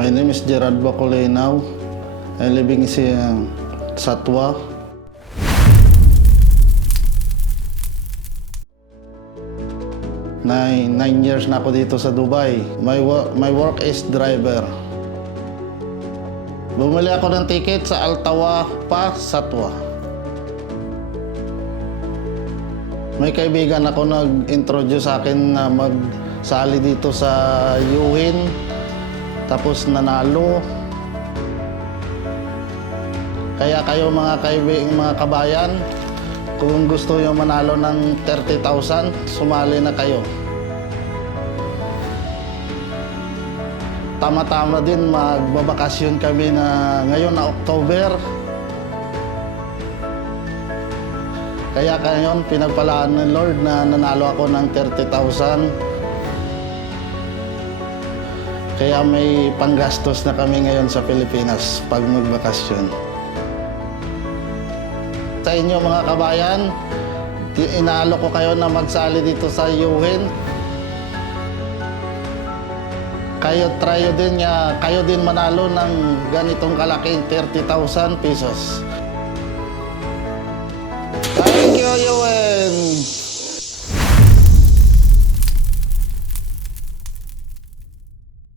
My name is Gerard Bacolinaw. I'm living in Satwa. Nine years na ako dito sa Dubai. My work is driver. Bumili ako ng ticket sa Altawa pa Satwa. May kaibigan ako nag-introduce sa akin na magsali dito sa Yuhin. Tapos nanalo. Kaya kayo mga kabayan, kung gusto nyo manalo ng 30,000, sumali na kayo. Tama-tama din, magbabakasyon kami na ngayon na October. Kaya ngayon, pinagpalaan ng Lord na nanalo ako ng 30,000. Kaya may panggastos na kami ngayon sa Pilipinas pag magbakasyon. Sa inyo mga kabayan, inaalo ko kayo na magsali dito sa Yuhin. Kayo din manalo ng ganitong kalaking 30,000 pesos. Thank you, Yuhin!